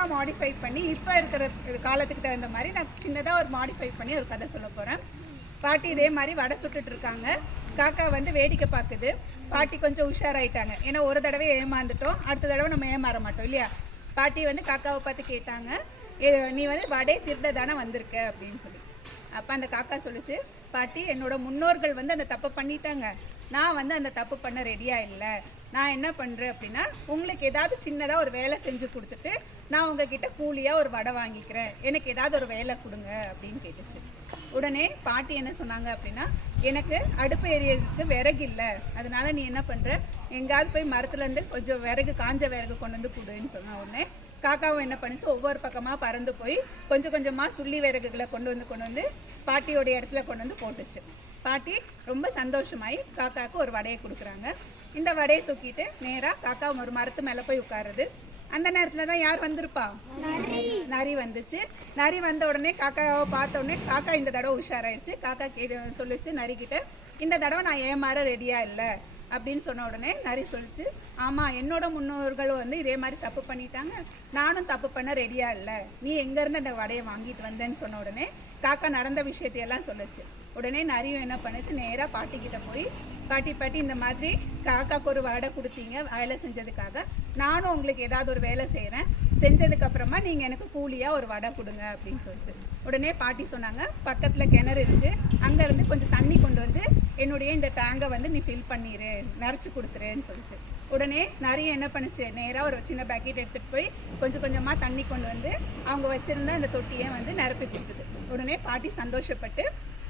கொஞ்சமாக மாடிஃபை பண்ணி இப்போ இருக்கிற காலத்துக்கு தகுந்த மாதிரி நான் சின்னதாக ஒரு மாடிஃபை பண்ணி ஒரு கதை சொல்ல போகிறேன். பாட்டி இதே மாதிரி வடை சுட்டுட்டு இருக்காங்க. காக்கா வந்து வேடிக்கை பார்க்குது. பாட்டி கொஞ்சம் உஷாராயிட்டாங்க. ஏன்னா ஒரு தடவை ஏமாந்துட்டோம், அடுத்த தடவை நம்ம ஏமாற மாட்டோம் இல்லையா. பாட்டி வந்து காக்காவை பார்த்து கேட்டாங்க, நீ வந்து வடை திருட தானே வந்திருக்க அப்படின்னு சொல்லி. அப்போ அந்த காக்கா சொல்லிச்சு, பாட்டி என்னோட முன்னோர்கள் வந்து அந்த தப்பு பண்ணிட்டாங்க, நான் வந்து அந்த தப்பு பண்ண ரெடியாக இல்லை. நான் என்ன பண்ணுறேன் அப்படின்னா, உங்களுக்கு ஏதாவது சின்னதாக ஒரு வேலை செஞ்சு கொடுத்துட்டு நான் உங்ககிட்ட கூலியாக ஒரு வடை வாங்கிக்கிறேன், எனக்கு ஏதாவது ஒரு வேலை கொடுங்க அப்படின்னு கேட்டுச்சு. உடனே பாட்டி என்ன சொன்னாங்க அப்படின்னா, எனக்கு அடுப்பு எரியறதுக்கு விறகு இல்லை, அதனால நீ என்ன பண்ணுற, எங்கேயாவது போய் மரத்துலேருந்து கொஞ்சம் விறகு, காஞ்ச விறகு கொண்டு வந்து கொடுன்னு சொன்ன உடனே காக்காவும் என்ன பண்ணிச்சு, ஒவ்வொரு பக்கமாக பறந்து போய் கொஞ்சம் கொஞ்சமாக சுள்ளி விறகுகளை கொண்டு வந்து பாட்டியோடைய இடத்துல கொண்டு வந்து போட்டுச்சு. பாட்டி ரொம்ப சந்தோஷமாயி காக்காவுக்கு ஒரு வடையை கொடுக்குறாங்க. இந்த வடையை தூக்கிட்டு நேராக காக்கா ஒரு மரத்து மேலே போய் உட்காருது. அந்த நேரத்தில் தான் யார் வந்திருப்பா, நரி வந்துச்சு. நரி வந்த உடனே காக்காவை பார்த்த உடனே காக்கா இந்த தடவை உஷாராயிடுச்சு. காக்கா சொல்லிச்சு நரிக்கிட்ட, இந்த தடவை நான் ஏமாற ரெடியாக இல்லை அப்படின்னு சொன்ன உடனே நரி சொல்லிச்சு, ஆமாம் என்னோட முன்னோர்கள் வந்து இதே மாதிரி தப்பு பண்ணிட்டாங்க, நானும் தப்பு பண்ண ரெடியாக இல்லை, நீ எங்கேருந்து அந்த வடையை வாங்கிட்டு வந்தேன்னு சொன்ன உடனே காக்கா நடந்த விஷயத்தையெல்லாம் சொல்லுச்சு. உடனே நரியும் என்ன பண்ணுச்சு, நேராக பாட்டிக்கிட்ட போய், பாட்டி இந்த மாதிரி காக்காவுக்கு ஒரு வடை கொடுத்தீங்க வேலை செஞ்சதுக்காக, நானும் உங்களுக்கு ஏதாவது ஒரு வேலை செய்கிறேன், செஞ்சதுக்கப்புறமா நீங்கள் எனக்கு கூலியாக ஒரு வடை கொடுங்க அப்படின்னு சொல்லிச்சு. உடனே பாட்டி சொன்னாங்க, பக்கத்தில் கிணறு இருக்குது, அங்கேருந்து கொஞ்சம் தண்ணி கொண்டு வந்து என்னுடைய இந்த டேங்கை வந்து நீ ஃபில் பண்ணிடு, நிறச்சி கொடுத்துருன்னு சொல்லிச்சு. உடனே நிறைய என்ன பண்ணுச்சு, நேராக ஒரு சின்ன பேக்கெட் எடுத்துகிட்டு போய் கொஞ்சம் கொஞ்சமாக தண்ணி கொண்டு வந்து அவங்க வச்சுருந்த அந்த தொட்டியை வந்து நிரப்பி கொடுத்துது. உடனே பாட்டி சந்தோஷப்பட்டு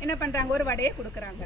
என்ன பண்ணுறாங்க, ஒரு வடையை கொடுக்குறாங்க.